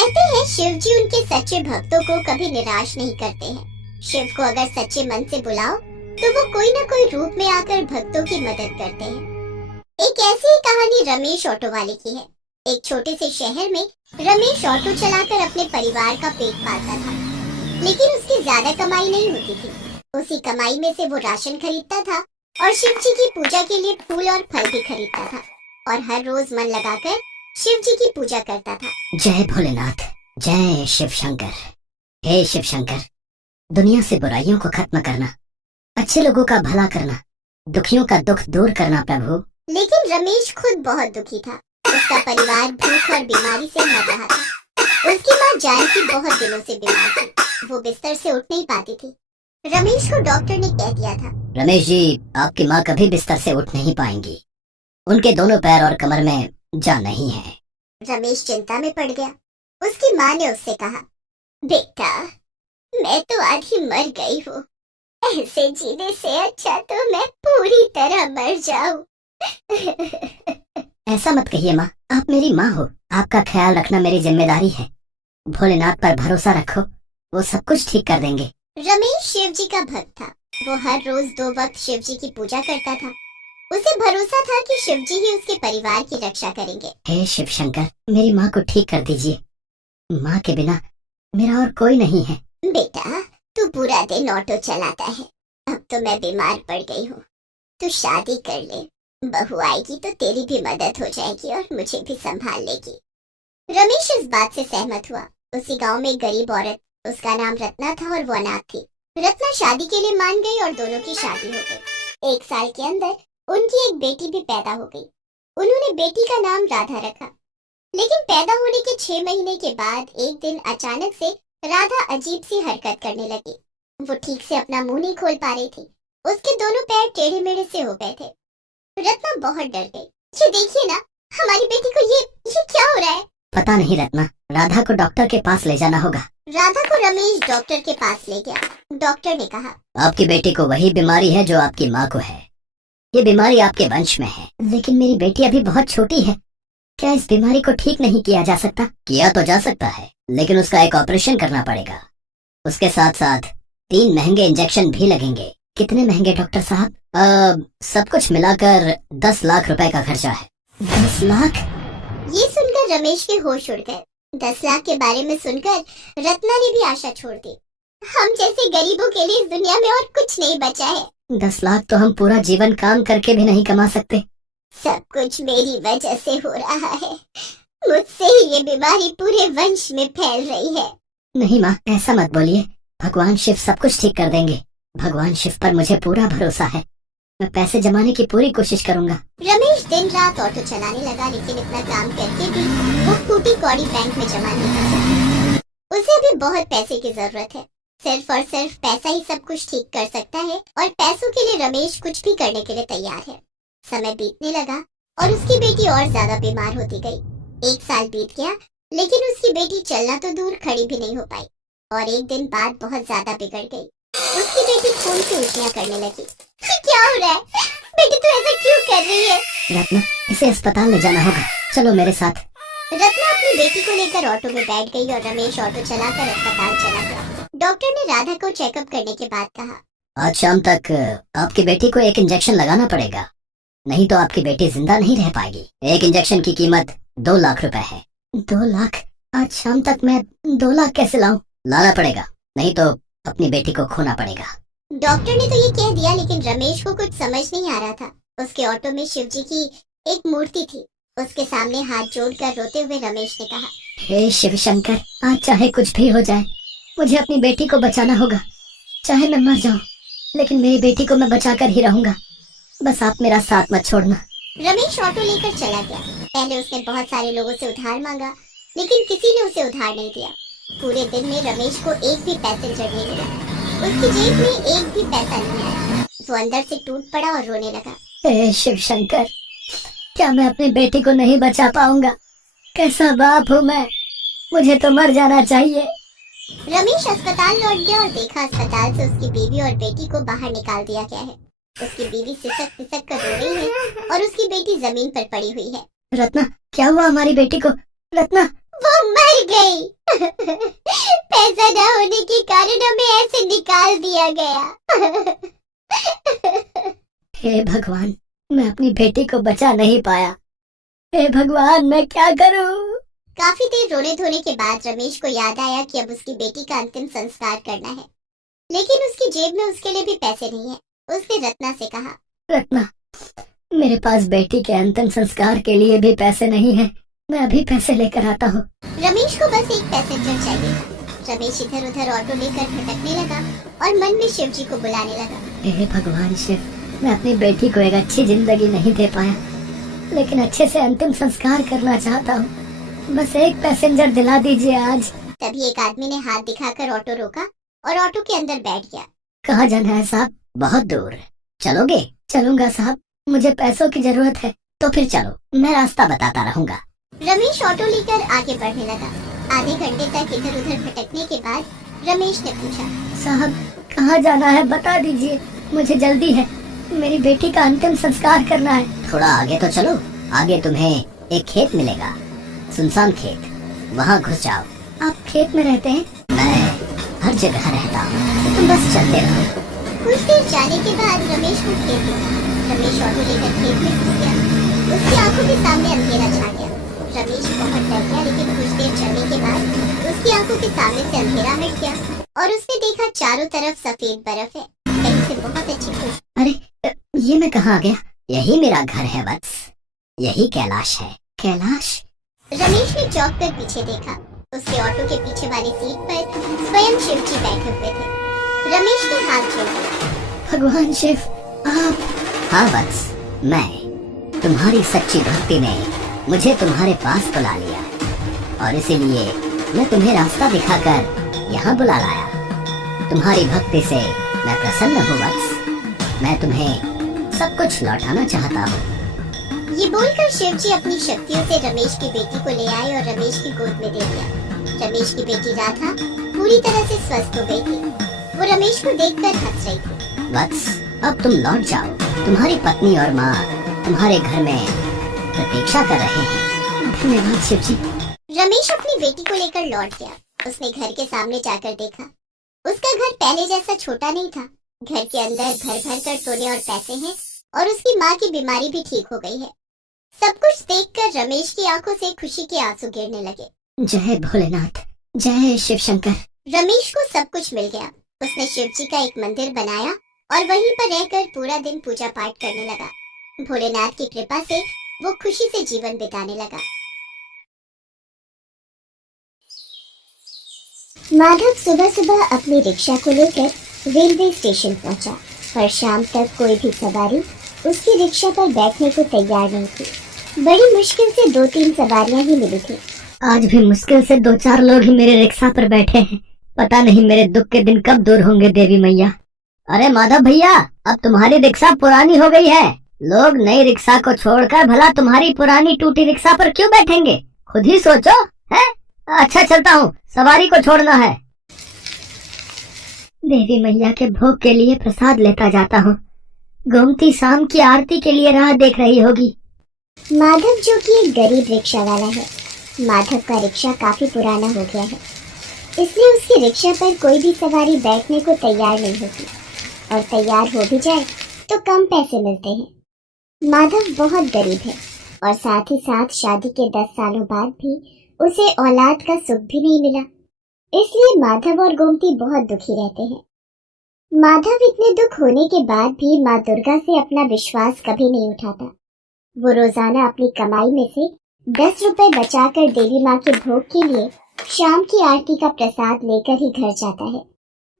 कहते हैं शिव जी उनके सच्चे भक्तों को कभी निराश नहीं करते हैं। शिव को अगर सच्चे मन से बुलाओ तो वो कोई न कोई रूप में आकर भक्तों की मदद करते हैं। एक ऐसी ही कहानी रमेश ऑटो वाले की है। एक छोटे से शहर में रमेश ऑटो चलाकर अपने परिवार का पेट पालता था, लेकिन उसकी ज्यादा कमाई नहीं होती थी। उसी कमाई में से वो राशन खरीदता था और शिव जी की पूजा के लिए फूल और फल भी खरीदता था और हर रोज मन लगाकर शिव जी की पूजा करता था। जय भोलेनाथ, जय शिव शंकर। हे शिव शंकर, दुनिया से बुराइयों को खत्म करना, अच्छे लोगों का भला करना, दुखियों का दुख दूर करना प्रभु। लेकिन रमेश खुद बहुत दुखी था। उसका परिवार भूख और बीमारी से मर रहा था। उसकी माँ जानकी बहुत दिनों से बीमार थी। वो बिस्तर से उठ नहीं पाती थी। रमेश को डॉक्टर ने कह दिया था, रमेश जी, आपकी माँ कभी बिस्तर से उठ नहीं पाएंगी। उनके दोनों पैर और कमर में जान नहीं है। रमेश चिंता में पड़ गया। उसकी माँ ने उससे कहा, बेटा, मैं तो आधी मर गई हूँ। ऐसे जीने से अच्छा तो मैं पूरी तरह मर जाऊं। ऐसा मत कहिए माँ, आप मेरी माँ हो। आपका ख्याल रखना मेरी जिम्मेदारी है। भोलेनाथ पर भरोसा रखो, वो सब कुछ ठीक कर देंगे। रमेश शिव जी का भक्त था। वो हर रोज 2 वक्त शिव जी की पूजा करता था। उसे भरोसा था कि शिव जी ही उसके परिवार की रक्षा करेंगे। हे शिव शंकर, मेरी माँ को ठीक कर दीजिए। माँ के बिना मेरा और कोई नहीं है। बेटा, तू पूरा दिन ऑटो चलाता है। अब तो मैं बीमार पड़ गई हूँ। तू शादी कर ले। बहू आएगी तो तेरी भी मदद हो जाएगी और मुझे भी संभाल लेगी। रमेश इस बात से सहमत हुआ। उसी गांव में एक गरीब औरत, उसका नाम रत्ना था और वो अनाथ थी। रत्ना शादी के लिए मान गई और दोनों की शादी हो गई। 1 साल के अंदर उनकी एक बेटी भी पैदा हो गई। उन्होंने बेटी का नाम राधा रखा। लेकिन पैदा होने के 6 महीने के बाद एक दिन अचानक से राधा अजीब सी हरकत करने लगी। वो ठीक से अपना मुंह नहीं खोल पा रही थी। उसके दोनों पैर टेढ़े मेढ़े से हो गए थे। रत्ना बहुत डर गई। ये देखिए ना, हमारी बेटी को ये क्या हो रहा है? पता नहीं रत्ना, राधा को डॉक्टर के पास ले जाना होगा। राधा को रमेश डॉक्टर के पास ले गया। डॉक्टर ने कहा, आपकी बेटी को वही बीमारी है जो आपकी माँ को है। ये बीमारी आपके वंश में है। लेकिन मेरी बेटी अभी बहुत छोटी है। क्या इस बीमारी को ठीक नहीं किया जा सकता? किया तो जा सकता है, लेकिन उसका एक ऑपरेशन करना पड़ेगा। उसके साथ साथ 3 महंगे इंजेक्शन भी लगेंगे। कितने महंगे डॉक्टर साहब? सब कुछ मिलाकर 10 लाख रुपए का खर्चा है। 10 लाख? ये सुनकर रमेश के होश उड़ गए। 10 लाख के बारे में सुनकर रत्ना ने भी आशा छोड़ दी। हम जैसे गरीबों के लिए इस दुनिया में और कुछ नहीं बचा है। 10 लाख तो हम पूरा जीवन काम करके भी नहीं कमा सकते। सब कुछ मेरी वजह से हो रहा है। मुझसे ही ये बीमारी पूरे वंश में फैल रही है। नहीं माँ, ऐसा मत बोलिए। भगवान शिव सब कुछ ठीक कर देंगे। भगवान शिव पर मुझे पूरा भरोसा है। मैं पैसे जमाने की पूरी कोशिश करूंगा। रमेश दिन रात ऑटो चलाने लगा, लेकिन इतना काम करके भी वो फूटी कौड़ी बैंक में जमा नहीं कर सकता। उसे अभी बहुत पैसे की जरूरत है। सिर्फ और सिर्फ पैसा ही सब कुछ ठीक कर सकता है और पैसों के लिए रमेश कुछ भी करने के लिए तैयार है। समय बीतने लगा और उसकी बेटी और ज्यादा बीमार होती गई। 1 साल बीत गया, लेकिन उसकी बेटी चलना तो दूर खड़ी भी नहीं हो पाई और एक दिन बाद बहुत ज्यादा बिगड़ गई। उसकी बेटी खून की उल्टियां करने लगी। क्या हो रहा है? बेटी तू ऐसा क्यों कर रही है? रत्ना, इसे अस्पताल ले जाना होगा। चलो मेरे साथ। रत्ना अपनी बेटी को लेकर ऑटो में बैठ गई और रमेश ऑटो चलाकर अस्पताल चला गया। डॉक्टर ने राधा को चेकअप करने के बाद कहा, आज शाम तक आपकी बेटी को एक इंजेक्शन लगाना पड़ेगा, नहीं तो आपकी बेटी जिंदा नहीं रह पाएगी। एक इंजेक्शन की कीमत 2 लाख रुपए है। 2 लाख? आज शाम तक मैं 2 लाख कैसे लाऊं? लाना पड़ेगा, नहीं तो अपनी बेटी को खोना पड़ेगा। डॉक्टर ने तो ये कह दिया, लेकिन रमेश को कुछ समझ नहीं आ रहा था। उसके ऑटो में शिव जी की एक मूर्ति थी। उसके सामने हाथ जोड़कर रोते हुए रमेश ने कहा, हे शिव शंकर, आज चाहे कुछ भी हो जाए, मुझे अपनी बेटी को बचाना होगा। चाहे मैं मर जाऊं, लेकिन मेरी बेटी को मैं बचाकर ही रहूंगा। बस आप मेरा साथ मत छोड़ना। रमेश ऑटो लेकर चला गया। पहले उसने बहुत सारे लोगों से उधार मांगा, लेकिन किसी ने उसे उधार नहीं दिया। पूरे दिन में रमेश को एक भी पैसेंजर नहीं मिला। उसकी जेब में एक भी पैसा नहीं आया। वो अंदर से टूट पड़ा और रोने लगा। हे शिव शंकर, क्या मैं अपनी बेटी को नहीं बचा पाऊंगा? कैसा बाप हूँ मैं, मुझे तो मर जाना चाहिए। रमेश अस्पताल लौट गया और देखा अस्पताल से उसकी बीवी और बेटी को बाहर निकाल दिया गया है। उसकी बीवी सिसक सिसक कर रो रही है और उसकी बेटी जमीन पर पड़ी हुई है। रत्ना, क्या हुआ हमारी बेटी को? रत्ना, वो मर गई। पैसा न होने के कारण हमें ऐसे निकाल दिया गया। हे भगवान, मैं अपनी बेटी को बचा नहीं पाया। हे भगवान, मैं क्या करूं? काफी देर रोने धोने के बाद रमेश को याद आया कि अब उसकी बेटी का अंतिम संस्कार करना है, लेकिन उसकी जेब में उसके लिए भी पैसे नहीं है। उसने रत्ना से कहा, रत्ना, मेरे पास बेटी के अंतिम संस्कार के लिए भी पैसे नहीं हैं। मैं अभी पैसे लेकर आता हूँ। रमेश को बस एक पैसेंजर चाहिए। रमेश इधर उधर ऑटो लेकर भटकने लगा और मन में शिव जी को बुलाने लगा। हे भगवान शिव, मैं अपनी बेटी को एक अच्छी जिंदगी नहीं दे पाया, लेकिन अच्छे से अंतिम संस्कार करना चाहता हूँ। बस एक पैसेंजर दिला दीजिए आज। तभी एक आदमी ने हाथ दिखाकर ऑटो रोका और ऑटो के अंदर बैठ गया। कहाँ जाना है साहब? बहुत दूर। चलोगे? चलूंगा साहब, मुझे पैसों की जरूरत है। तो फिर चलो, मैं रास्ता बताता रहूंगा। रमेश ऑटो लेकर आगे बढ़ने लगा। आधे घंटे तक इधर उधर भटकने के बाद रमेश ने पूछा, साहब कहाँ जाना है बता दीजिए, मुझे जल्दी है। मेरी बेटी का अंतिम संस्कार करना है। थोड़ा आगे तो चलो। आगे तुम्हें एक खेत मिलेगा, सुनसान खेत, वहाँ घुस जाओ। आप खेत में रहते हैं? मैं हर जगह रहता हूँ, तुम बस चलते रहो। कुछ देर जाने के बाद रमेश को खेत दिखा। रमेश ऑटो लेकर खेत में घुस गया। उसकी आंखों के सामने अंधेरा छा गया। रमेश बहुत डर गया, लेकिन कुछ देर चलने के बाद उसकी आंखों के सामने से अंधेरा हट गया और उसने देखा चारों तरफ सफेद बर्फ है, कहीं से बहुत अच्छी खुशबू। अरे ये मैं कहाँ आ गया? यही मेरा घर है वत्स, यही कैलाश है। कैलाश? रमेश ने चौंक कर पीछे देखा। उसके ऑटो के पीछे वाली सीट पर स्वयं शिव जी बैठे हुए थे। रमेश ने हाथ जोड़ दिया। भगवान शिव, आप? हाँ वत्स, मैं। तुम्हारी सच्ची भक्ति ने मुझे तुम्हारे पास बुला लिया और इसीलिए मैं तुम्हें रास्ता दिखाकर यहाँ बुला लाया। तुम्हारी भक्ति से मैं प्रसन्न हूँ वत्स। मैं तुम्हें सब कुछ लौटाना चाहता हूँ। ये बोलकर शिव जी अपनी शक्तियों से रमेश की बेटी को ले आए और रमेश की गोद में दे दिया। रमेश की बेटी राधा पूरी तरह से स्वस्थ हो गई थी। वो रमेश को देखकर हंस रही थी। वत्स, अब तुम लौट जाओ। तुम्हारी पत्नी और माँ तुम्हारे घर में प्रतीक्षा कर रहे हैं। धन्यवाद शिव जी। रमेश अपनी बेटी को लेकर लौट गया। उसने घर के सामने जाकर देखा। उसका घर पहले जैसा छोटा नहीं था। घर के अंदर भर भर कर सोने और पैसे हैं और उसकी माँ की बीमारी भी ठीक हो गई है। सब कुछ देखकर रमेश की आंखों से खुशी के आंसू गिरने लगे। जय भोलेनाथ, जय शिव शंकर। रमेश को सब कुछ मिल गया। उसने शिव जी का एक मंदिर बनाया और वहीं पर रहकर पूरा दिन पूजा पाठ करने लगा। भोलेनाथ की कृपा से वो खुशी से जीवन बिताने लगा। माधव सुबह सुबह अपनी रिक्शा को लेकर रेलवे स्टेशन पहुंचा, पर शाम तक कोई भी सवारी उसकी रिक्शा पर बैठने को तैयार नहीं थी। बड़ी मुश्किल से 2-3 सवारियां ही मिली थी। आज भी मुश्किल से 2-4 लोग ही मेरे रिक्शा पर बैठे हैं। पता नहीं मेरे दुख के दिन कब दूर होंगे देवी मैया। अरे माधव भैया, अब तुम्हारी रिक्शा पुरानी हो गई है। लोग नई रिक्शा को छोड़कर भला तुम्हारी पुरानी टूटी रिक्शा पर क्यों बैठेंगे? खुद ही सोचो। है? अच्छा चलता हूँ, सवारी को छोड़ना है। देवी मैया के भोग के लिए प्रसाद लेता जाता हूँ। गोमती शाम की आरती के लिए राह देख रही होगी। माधव जो कि एक गरीब रिक्शा वाला है। माधव का रिक्शा काफी पुराना हो गया है, इसलिए उसकी रिक्शा पर कोई भी सवारी बैठने को तैयार नहीं होती, और तैयार हो भी जाए तो कम पैसे मिलते हैं। माधव बहुत गरीब है और साथ ही साथ शादी के 10 सालों बाद भी उसे औलाद का सुख भी नहीं मिला। इसलिए माधव और गोमती बहुत दुखी रहते हैं। माधव इतने दुख होने के बाद भी माँ दुर्गा से अपना विश्वास कभी नहीं उठाता। वो रोजाना अपनी कमाई में से 10 रुपए बचाकर देवी माँ के भोग के लिए शाम की आरती का प्रसाद लेकर ही घर जाता है,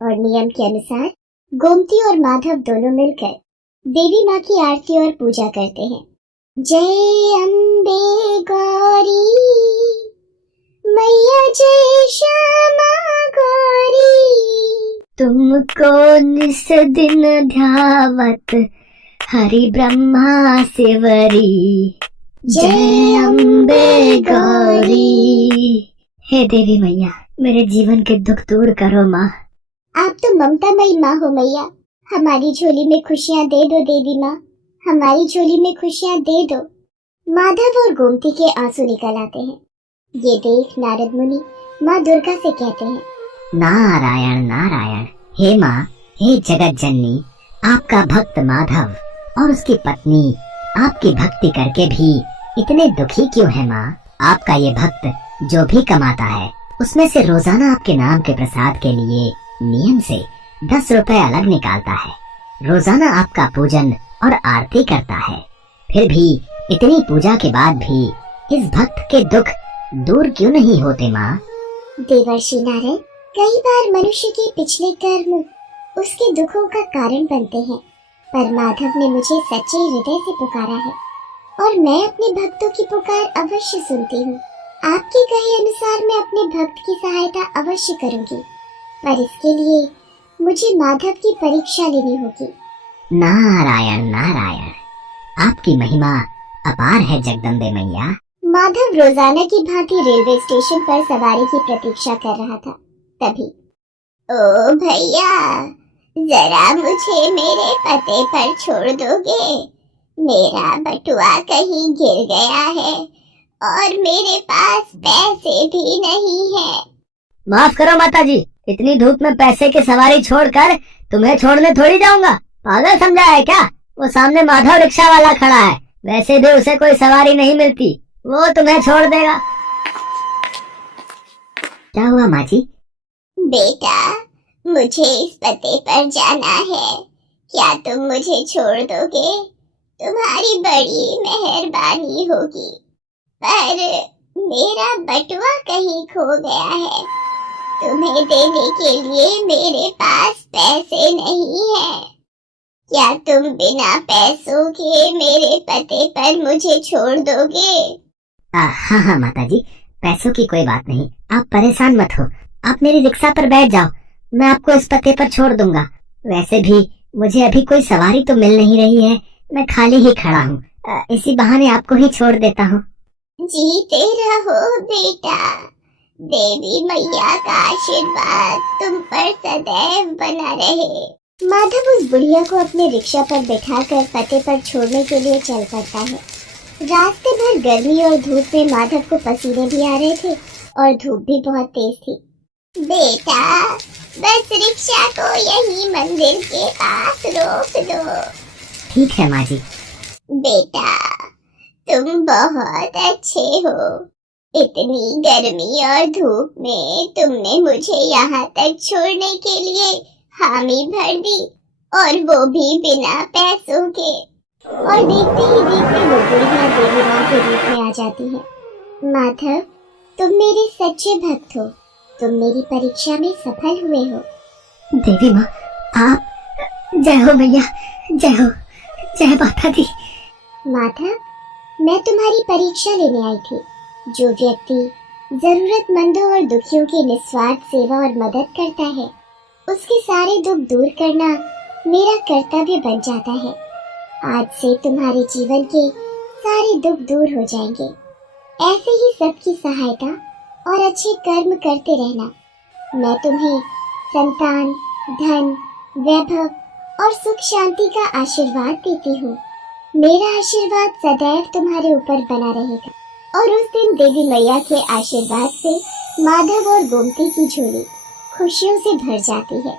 और नियम के अनुसार गोमती और माधव दोनों मिलकर देवी माँ की आरती और पूजा करते हैं। जय अम्बे गौरी मैया, जय श्यामा गौरी, तुमको निस दिन ध्यावत हरि ब्रह्मा शिवरी। जय अम्बे गौरी। हे देवी मैया, मेरे जीवन के दुख दूर करो माँ। आप तो ममतामयी माँ हो मैया। हमारी झोली में खुशियाँ दे दो देवी माँ, हमारी झोली में खुशियाँ दे दो। माधव और गोमती के आंसू निकल आते हैं। ये देख नारद मुनि माँ दुर्गा से कहते हैं, नारायण नारायण। हे माँ, हे जगत जननी, आपका भक्त माधव और उसकी पत्नी आपकी भक्ति करके भी इतने दुखी क्यों है माँ? आपका ये भक्त जो भी कमाता है उसमें से रोजाना आपके नाम के प्रसाद के लिए नियम से 10 रुपए अलग निकालता है। रोजाना आपका पूजन और आरती करता है, फिर भी इतनी पूजा के बाद भी इस भक्त के दुख दूर क्यों नहीं होते माँ? देवर्षि नारद, कई बार मनुष्य के पिछले कर्म उसके दुखों का कारण बनते हैं, पर माधव ने मुझे सच्चे हृदय से पुकारा है और मैं अपने भक्तों की पुकार अवश्य सुनती हूँ। आपके कहे अनुसार मैं अपने भक्त की सहायता अवश्य करूँगी, पर इसके लिए मुझे माधव की परीक्षा लेनी होगी। नारायण नारायण, आपकी महिमा अपार है जगदम्बे मैया। माधव रोजाना की भांति रेलवे स्टेशन पर सवारी की प्रतीक्षा कर रहा था। तभी, ओ भैया, जरा मुझे मेरे पते पर छोड़ दोगे? मेरा बटुआ कहीं गिर गया है और मेरे पास पैसे भी नहीं है। माफ करो माता जी, इतनी धूप में पैसे की सवारी छोड़कर तुम्हें छोड़ने थोड़ी जाऊंगा। पागल समझा है क्या? वो सामने माधव रिक्शा वाला खड़ा है, वैसे भी उसे कोई सवारी नहीं मिलती, वो तुम्हें छोड़ देगा। क्या हुआ माँ जी? बेटा, मुझे इस पते पर जाना है, क्या तुम मुझे छोड़ दोगे? तुम्हारी बड़ी मेहरबानी होगी, पर मेरा बटुआ कहीं खो गया है। तुम्हें देने के लिए मेरे पास पैसे नहीं है। क्या तुम बिना पैसों के मेरे पते पर मुझे छोड़ दोगे? हाँ हाँ माता जी, पैसों की कोई बात नहीं, आप परेशान मत हो। आप मेरी रिक्शा पर बैठ जाओ, मैं आपको इस पते पर छोड़ दूंगा। वैसे भी मुझे अभी कोई सवारी तो मिल नहीं रही है, मैं खाली ही खड़ा हूँ, इसी बहाने आपको ही छोड़ देता हूँ। जीते रहो बेटा, देवी मैया का आशीर्वाद तुम पर सदैव बना रहे। माधव उस बुढ़िया को अपने रिक्शा पर बैठाकर पते पर छोड़ने के लिए चल पड़ता है। रास्ते भर गर्मी और धूप में माधव को पसीने भी आ रहे थे और धूप भी बहुत तेज थी। बेटा, बस रिक्शा को यही मंदिर के पास रोक दो। ठीक है माँ जी। बेटा, तुम बहुत अच्छे हो। इतनी गर्मी और धूप में तुमने मुझे यहाँ तक छोड़ने के लिए हामी भर दी, और वो भी बिना पैसों के। और देखते ही देखते वो बुढ़िया देवी माँ के रूप में आ जाती है। माधव, तुम मेरे सच्चे भक्त हो, तुम मेरी परीक्षा में सफल हुए हो। देवी माँ, आप जय हो मैया, जय हो, जय माता दी। माधव, मैं तुम्हारी परीक्षा लेने आई थी। जो व्यक्ति जरूरतमंदों और दुखियों की निस्वार्थ सेवा और मदद करता है, उसके सारे दुख दूर करना मेरा कर्तव्य बन जाता है। आज से तुम्हारे जीवन के सारे दुख दूर हो जाएंगे। ऐसे ही सबकी सहायता और अच्छे कर्म करते रहना। मैं तुम्हें संतान, धन, वैभव और सुख शांति का आशीर्वाद देती हूँ। मेरा आशीर्वाद सदैव तुम्हारे ऊपर बना रहेगा। और उस दिन देवी मैया के आशीर्वाद से माधव और गोमती की झोली खुशियों से भर जाती है।